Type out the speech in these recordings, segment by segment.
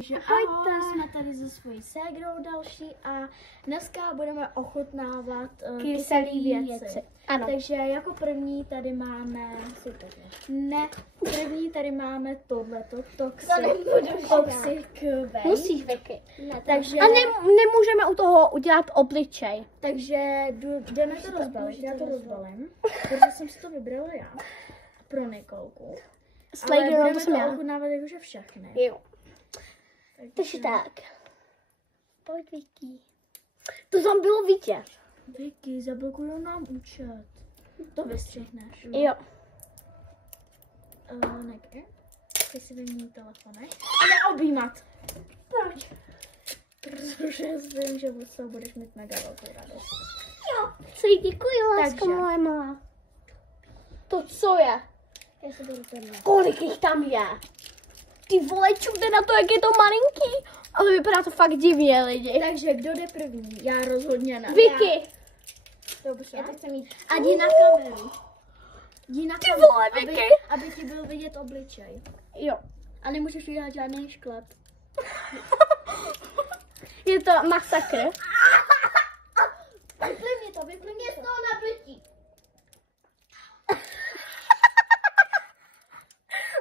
Ahojte, jsme tady se svojí ségrou další a dneska budeme ochutnávat kyselé věci. Ano. Takže jako první tady máme, první tady máme tohleto, Toxic Waste. Musíš Vicky. Takže, A nemůžeme u toho udělat obličej. takže jdeme to rozbalit, já to rozbalím, protože jsem si to vybrala já pro Nikolku. Ale budeme to jsem to já. ochutnávat jakože všechny. Jo. Takže tak. Pojď Vicky. To tam bylo vítěz. Vicky, zablokujou nám účet. To vystřihneš. Jo. Nekde? Chci si vyměnit telefony. A neobjímat. Proč? Protože vím, že od toho budeš mít mega velkou radost. Jo. Přeji, děkuji, lásko moje malá. To co je? Já se budu tenhle. Kolik jich tam je? Ty vole, čumte na to, jak je to malinký. Ale vypadá to fakt divně, lidi. Takže kdo jde první? Já rozhodně ne. Vicky. Dobře. Já to chci mít. A jdi na kameru. Jdi na Ty kameru, vole, Vicky. aby ti byl vidět obličej. Jo. A nemůžeš udělat žádný šklep. Je to masakr. Vypli mě z toho nablití.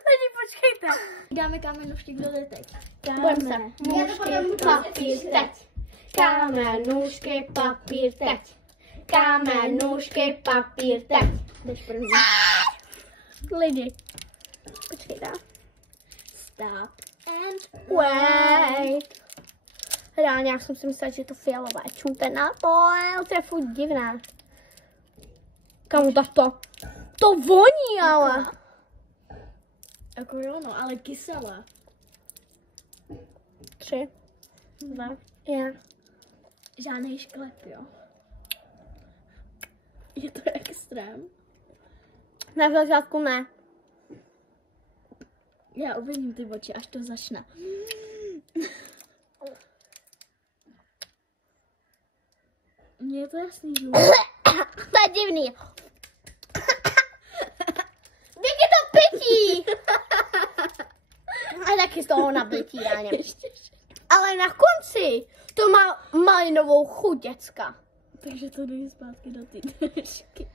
Lidi, počkejte. Dáme kámen, nůžky, kdo jde teď? Budem se. Nůžky, papír, teď. Kámen, nůžky, papír, teď. Kámen, nůžky, papír, teď. Jdeš první. Lidi. Počkejte. Stop and Wait. Reálně, já jsem si myslela, že je to fialové. Čumte na to je furt divné. Kamu to voní, ale. jako jo, no, ale kyselé. 3, 2, 1. Žádný šklep, jo. Je to extrém. Na začátku ne. Já uvidím ty oči, až to začne. Mně je to jasný, že To je divný. Jak je to pití? A taky z toho nablití ráně. Ale na konci to má malinovou chuť, děcka. Takže to jde zpátky do té držky.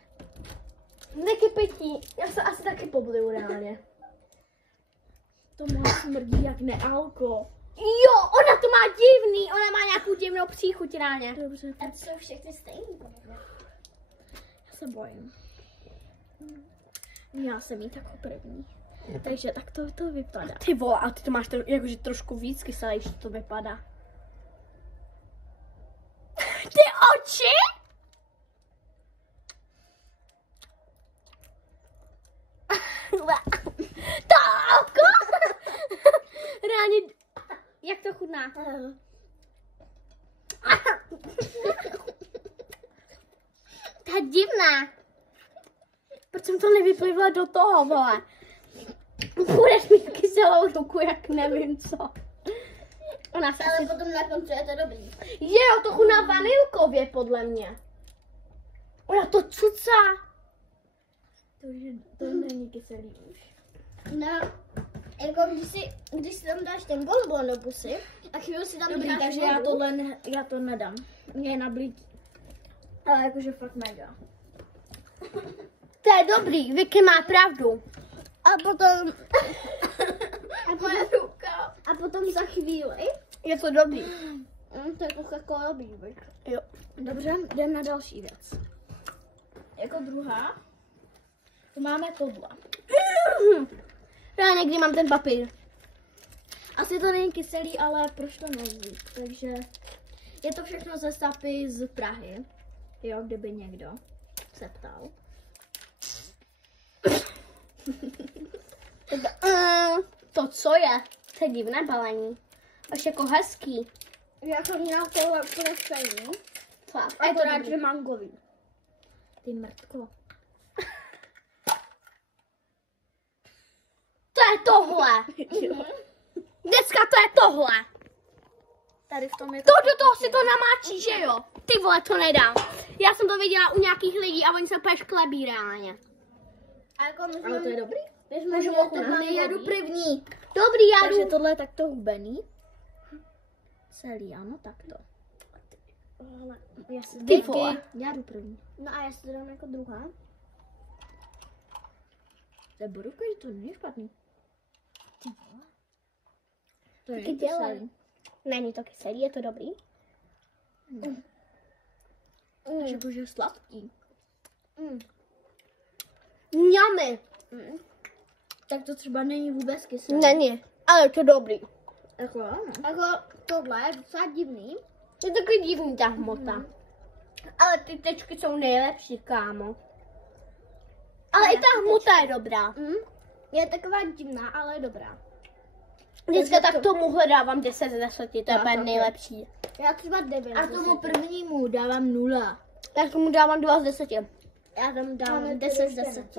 Taky pití. Já se asi taky pobliju reálně. To má smrdí jak nealko. Jo, ona to má divný. Ona má nějakou divnou příchuť ráně. Dobře, A to jsou všechny stejný. já se bojím. Já jsem jí jako první. Takže tak to vypadá. Ty vole, a ty to máš jakože trošku víc kyselé, že to vypadá. Ty oči? To oko? Ráně, jak to chutná? To je divná. Proč jsem to nevyplivla do toho, vole? Budeš mít kyselou tuku, jak nevím co. Ona se Ale potom na konci je to dobrý. Jo, to chutná vanilkově, podle mě. Ona to cucá. To není kyselý už. No, jako když si tam dáš ten bonbon do pusy a chvíli si tam Dobrý, dáš takže já to nedám. Mě je nablití. Ale jakože fakt mega. To je dobrý, Vicky má pravdu. a potom Moje ruka. a potom za chvíli Je to dobrý. to je Coca-Cola bývej. Jo. Dobře, jdem na další věc. Jako druhá, tu máme tohle. Já někdy mám ten papír. Asi to není kyselý, ale proč to nevzít? Takže je to všechno ze Sapy z Prahy. Jo, kdyby někdo se ptal. To co je? To je divné balení. Až jako hezký. Já jsem měla tohle úplně stejný, Fakt. akorát, že mangový. Ty mrtko. To je tohle. Dneska to je tohle. Tady v tom je To do toho si to namáčí, že jo? Ty vole, to nedám. Já jsem to viděla u nějakých lidí a oni se úplně šklebí reálně. A jako Ale to je dobrý. my jsme Můžu měli ochutnat? ten mangový. Jedu první. Dobrý, já Takže jdu. tohle je takto hubený. Celý, ano, takto. Ale já si Ty dám, vole. Já jdu první. no a já si to dám jako druhá. To je borovka, že to není špatný. To je Taky dělej. kyselý. Není to kyselý, je to dobrý. Takže bože sladký. Mňamy. Tak to třeba není vůbec kyselý. Není, ale je to dobrý. Jako ano. Jako tohle je docela divný. Je takový divný ta hmota. Ale ty tečky jsou nejlepší, kámo. Ale i ta hmota je dobrá. Je taková divná, ale je dobrá. Vždycky tak tomuhle dávám 10 z 10, to je úplně taky. nejlepší. Já třeba 9. A tomu prvnímu dávám 0. Tak tomu dávám 2 z 10. Já tam dám 10 z 10.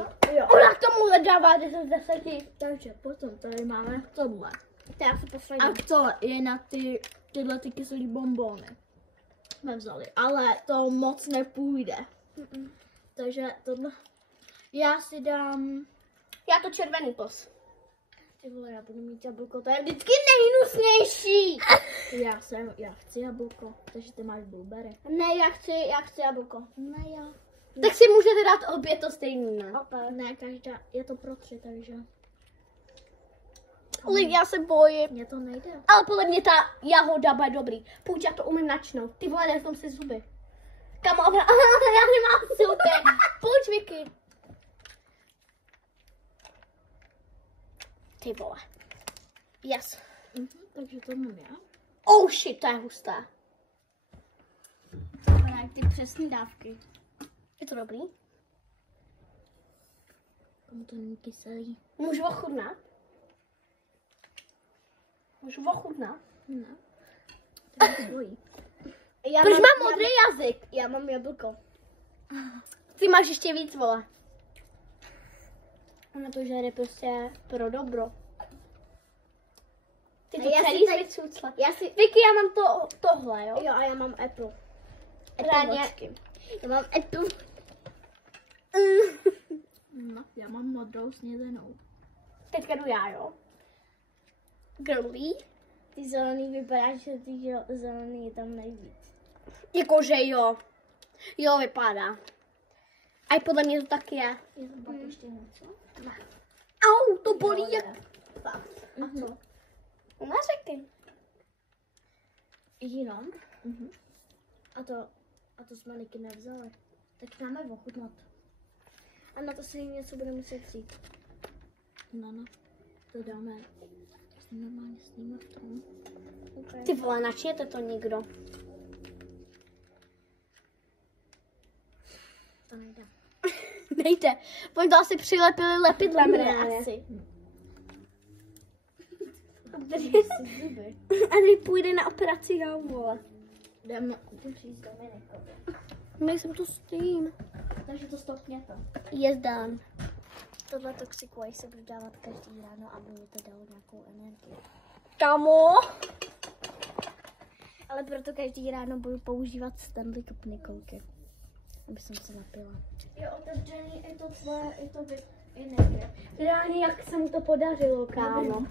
Ona k tomuhle dává 10 z 10. Takže potom tady máme tohle. To je asi poslední. A to je na tyhle ty kyselý bonbony. Jsme vzali, ale to moc nepůjde. Takže tohle. Já si dám. Já to červený pos. Ty vole, já budu mít jablko, to je vždycky nejhnusnější. Já chci jablko, takže ty máš blueberry. Ne, já chci jablko. Ne, já. Tak si můžete dát obě to stejný, ne? Opět. Ne, každá, je to pro 3, takže Lidi, já se bojím. mně to nejde. Ale podle mě ta jahoda bude dobrý. Půjď, já to umím načnout. Ty vole, neznám si zuby. Kamo, já nemám zuby. Půjď, Vicky. Ty vole. Yes. Takže to mám já. Oh shit, to je hustá. Ne, ty přesné dávky. Je to dobrý? Komu to není kyselý? Můžu ochutnat? Můžu ochutnat? Ne. To je svojí. Proč mám modrý jazyk? Já mám jablko. Ty máš ještě víc, vole. Ona to žere prostě pro dobro. Ty to A já celý si tady- zvycucla. Já si, Vicky, já mám tohle, jo? jo, a já mám Apple. Ráně. Já mám Apple. No, já mám modrou snězenou. Teďka jdu já, jo? Girly. Ty zelený vypadá, že ty zelený je tam nejvíc. Jakože jo. Jo, vypadá. A i podle mě to tak je. Je tam pak ještě něco? Au, to bolí jak... A co? Ona řeky. Jenom? A to jsme Niky nevzali. Tak dáme ochutnat. A na to si něco bude muset přijít. No, to dáme. Normálně s nimi v tom. Okay. Ty vole, načijete to někdo? To nejde. Nejde. Oni to asi přilepili lepidlem, ne? Asi. Zuby. A teď půjde na operaci, já vole. Jdeme. Říct Dominikovi. Nejsem to s tím. Takže to stopněte. Je zdán. Tohle Toxic Waste se budu dávat každý ráno, aby mi to dalo nějakou energii. Kamo? Ale proto každý ráno budu používat Stanley Cup Nikolky. Aby jsem se napila. Jo, otevřený je to tvoje, je to energie. Reálně, jak se mu to podařilo, kámo.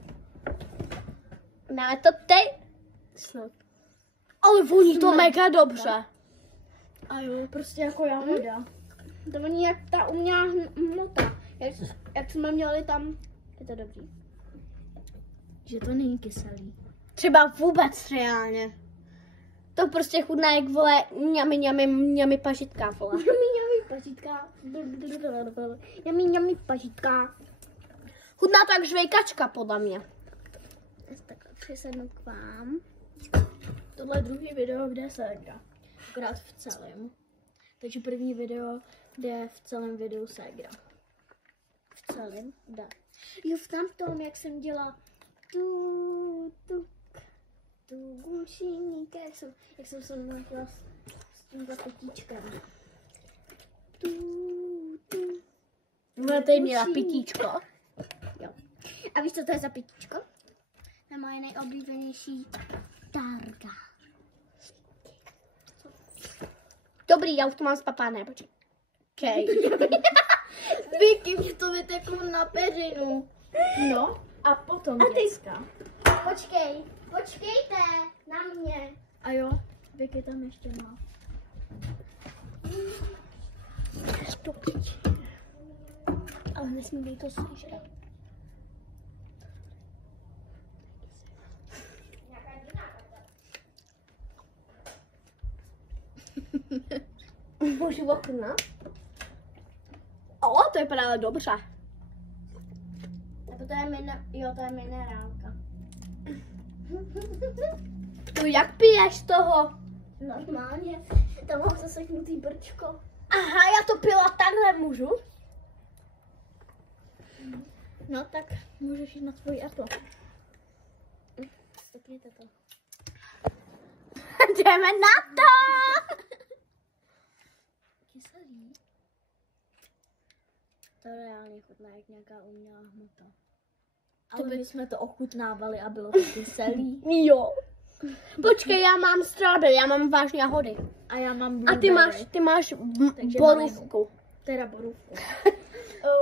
Ne, to teď. Snad. Ale voní to mega dobře. A jo, prostě jako jahoda. To není jak ta umělá hmota. Jak jsme měli tam. Je to dobrý. Že to není kyselý. Třeba vůbec reálně. To prostě chutná jak, vole, mňami pažitka, vole. Mňami pažitka. Mňami pažitka. Chutná to jak žvejkačka, podle mě. Tak přisednu k vám. Tohle je druhý video, kde se hra. Akorát v celém. Takže první video, kde v celém videu se hra. V celém? Da. Jo, v tom, jak jsem dělala tu gumšíníka, jak jsem se mluvila s tím zapetíčkem. Budete měla pitíčko. Jo. A víš, co to je za pitíčko? To je moje nejoblíbenější targa. Dobrý, já už to mám spapané, počkej. Vicky, mě to vyteklo na peřinu. No, a potom děcka. Počkejte na mě. Vicky tam ještě má. Ale nesmí být to slyšet. Můžu ochutnat? O, to je právě dobře. Nebo to je minerálka. No jak piješ toho? Normálně. Tam mám zaseknutý brčko. Aha, já to pila takhle, můžu? No tak můžeš jít na svůj apple. Stopněte to. Jdeme na to! Kyselý. To reálně chutná jak nějaká umělá hmota. Ale my jsme to ochutnávali a bylo to kyselý. Jo. Počkej, já mám strawberry, já mám vážně jahody. A já mám A blueberry. ty máš Takže borůvku. Teda borůvku.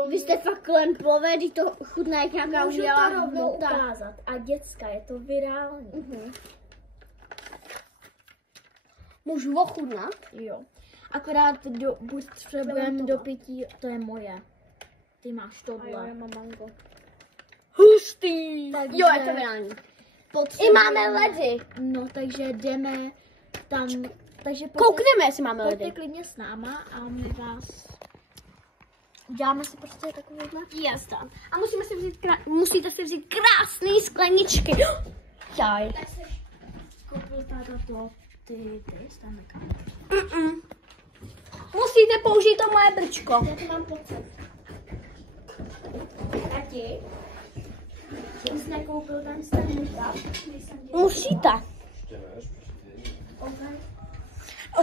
Vy jste fakt kolem plové, když to chutná jak nějaká Můžu umělá to rovnou hmota. ukázat. A děcka, je to virální. Můžu ochutnat? Jo. Akorát potřebujeme do pití, to je moje. Ty máš tohle. mám mango. Hustý. Takže- Jo, je to virální. I máme ledy. No, takže jdeme tam, takže Koukneme, jestli máme pojďte ledy. klidně s náma a my vás uděláme si prostě takovýhle. Jasně. A musíte si vzít krásné skleničky. Jaj. Koupil táta to, ty standeka. Musíte použít to moje brčko. Já to mám pocit. Tati? Ty jsi nekoupil ten starý kap? Musíte.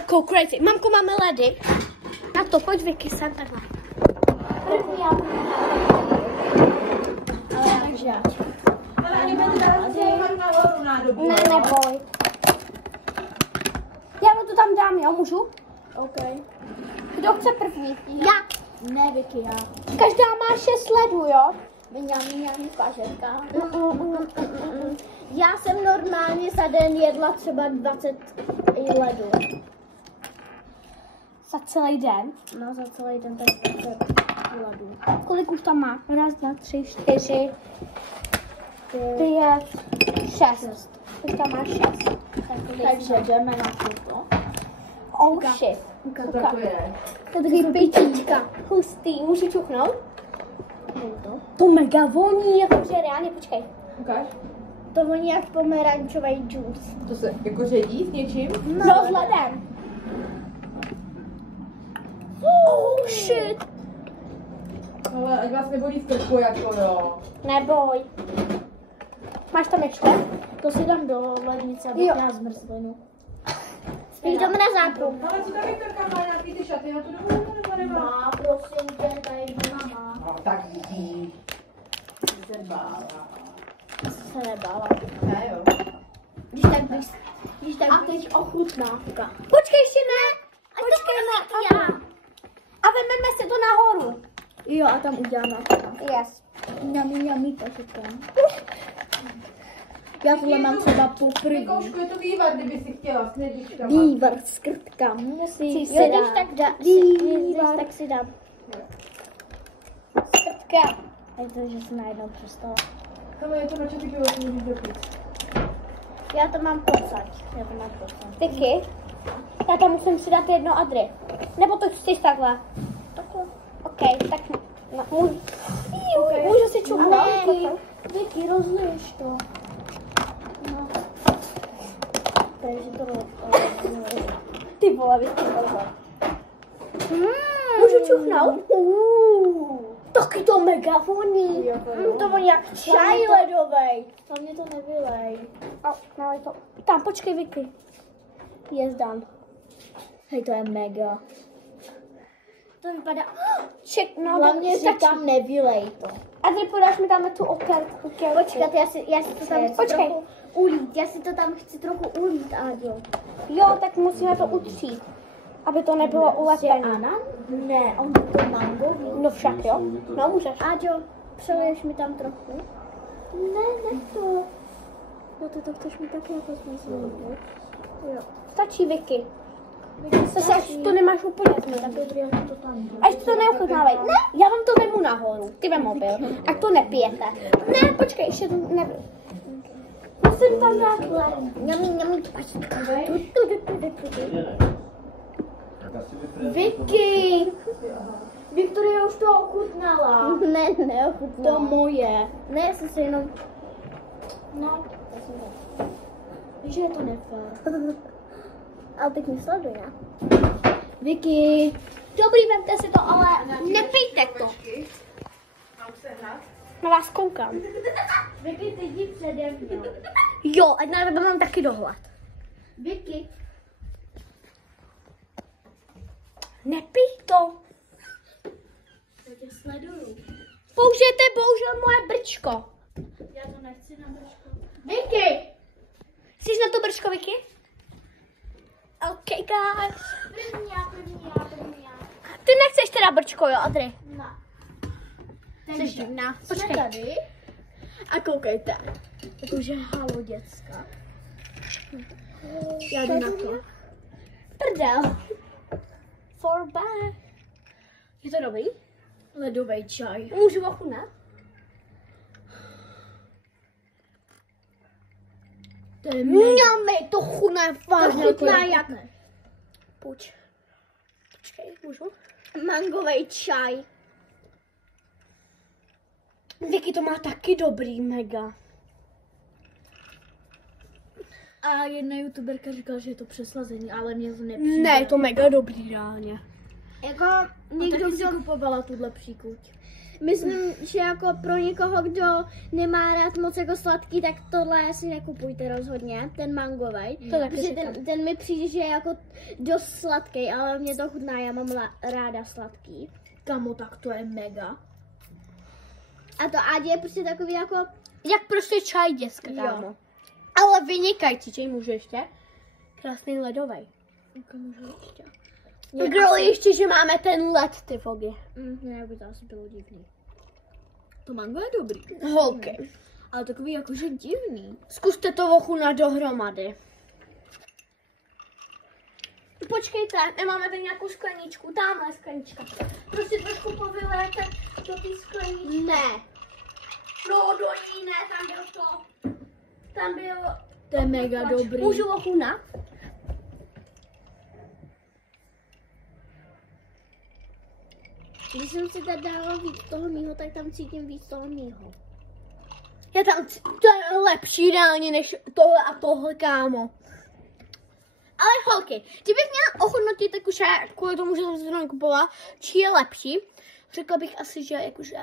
Koukejte. Mamko, máme ledy. Na to, pojď Vicky, sem takhle. První já Takže Ne, neboj. Já mu to tam dám, jo, můžu? OK. Kdo chce první? Já. Ne, Vicky, já. Každá má 6 ledů, jo? Mňam, pažerka. Já jsem normálně za den jedla třeba 20 ledů. Za celý den. No, za celý den tak 20 ledů. Kolik už tam má? 1, 2, 3, 4, 5, 6. Už tam má 6. Takže jdeme na toto. Oh shit. To je takový pitíčka. Hustý. Můžu čuchnout? To mega voní, jakože reálně, počkej. Ukáž. To voní jak pomerančový džus. To se jako ředí s něčím? No, s ledem. Oh shit. Ale ať vás nebolí v krku, jako jo. Neboj. Máš tam ještě? To si dám do lednice, abych Jo. měla zmrzlinu. Spíš do mrazáku. Ale co tady Karka má nějaký ty šaty na tu dobu, nebo nemá? Má, prosím tě, tady má. No, tak vidí. Se bála. Se nebála. Ne, jo. Když tak A teď ochutnávka. Počkej, ještě ne. Počkej, ne. já. A vezmeme si to nahoru. Jo, a tam uděláme. Yes. Mňamí, pažetka. Já tohle mám třeba poprvé. Mikoušku, je to vývar, kdyby si chtěla s hnědičkama. Vývar, skrtka, musí Jo, když tak, když tak si dám. Skrtka. Je to, že jsem najednou přestala. Hele, je to na četí pivo, si můžeš dopít. Já to mám pocať. Vicky, já tam musím si dát jedno adry. Nebo to chceš takhle? Takhle. OK, tak můžu si čuchnout? Vicky, rozliješ to. No. Takže to Ty vole, Vicky, Můžu čuchnout? Taky to mega voní. to voní jak čaj ledovej. Hlavně to nevylej. No, je to. Tam, počkej, Vicky. Yes, done. Hej, to je mega. To vypadá... Check, no, Hlavně říkám, nevylej to. Adry, podáš mi dáme tu okénku. Počkat, já si to tam chci Počkej. trochu ulít. Já si to tam chci trochu ulít, Áďo. Jo, tak musíme to utřít, aby to nebylo ulepené. Anan? Ne, on to mango. No však jo. No, můžeš. Áďo, přeliješ mi tam trochu? Ne to. No ty to chceš mi taky jako zmrzlinu. Jo. Stačí, Vicky. Zase, až to nemáš úplně. Až to neochutnávej. Ne, já vám to vemu nahoru. Ty vem mobil. Ať to nepijete. Ne, počkej, ještě to nebyl. Musím tam takhle. Ňamí, Vicky! Viktoria už to ochutnala. Ne, neochutnala. To moje. Ne, já jsem si jenom... No, víš, že je to nefér. Ale teď mi sleduj, ne? Vicky! Dobrý, vemte si to, ale nepijte to. Na vás koukám. Vicky, ty jdi přede mnou. Jo, ať na tebe mám taky dohled. Vicky! Nepij to. Já tě sleduju. Použijete bohužel moje brčko. Já to nechci na brčko. Vicky! Jsi na to brčko, Vicky? OK, guys. První já. Ty nechceš teda brčko, jo, Adri? No. Jsi divná. Jsme Počkej. tady a koukejte. Jakože halo děcka. Já jdu na to. Prdel. For back. Je to dobrý? Ledový čaj. Můžu ochutnat? To je mega. Mňame, to chutná vážně. To Chutná jako jak... chutné. Pojď. Počkej, můžu? Mangový čaj. Vicky, to má taky dobrý, mega. A jedna youtuberka říkala, že je to přeslazení, ale mě to nepřijde. Ne, je to mega dobrý, reálně. Jako Někdo někdo, si kdo... kupovala tuhle příkuť. Myslím, že jako pro někoho, kdo nemá rád moc jako sladký, tak tohle si nekupujte rozhodně, ten mangovej. To taky Protože říkám. ten mi přijde, že je jako dost sladký, ale mě to chutná, já mám ráda sladký. Kamo, tak to je mega. A to Ádě je prostě takový jako, Jak prostě čaj, děcka, Jo. kámo. Ale vynikající, čej můžu ještě? Krásný ledovej. Jako můžu ještě. Girl, ještě, že máme ten led, ty vogy. nějak by to asi bylo divný. To mango je dobrý. Holky. Ale takový jakože divný. Zkuste to ochutnat dohromady. Počkejte, nemáme tady nějakou skleničku, tamhle sklenička. Prostě trošku povyléte do té skleničky. Ne. No, do ní ne, tam byl to. Tam byl... To je mega dobrý. Můžu ochutnat? Když jsem si tady dala víc toho mýho, tak tam cítím víc toho mýho. Já tam, to je lepší reálně než tohle a tohle, kámo. Ale holky, kdybych měla ochutnat tak už kvůli tomu, že jsem se to kupovala, či je lepší, řekla bych asi, že jakože,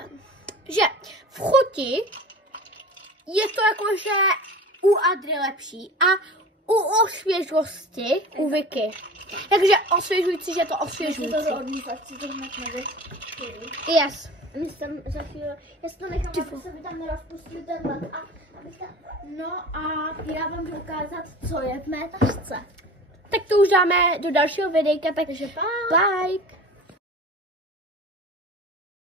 že v chuti je to jakože u Adry lepší a u osvěžosti u Vicky. Takže osvěžující, že je to osvěžující. To odmítla, chci to hned nevím. Yes. Myslím, za chvíli, já si to nechám, aby se mi tam nerozpustil ten led a abych tam... No a já vám jdu ukázat, co je v mé tašce. Tak to už dáme do dalšího videjka, takže bye.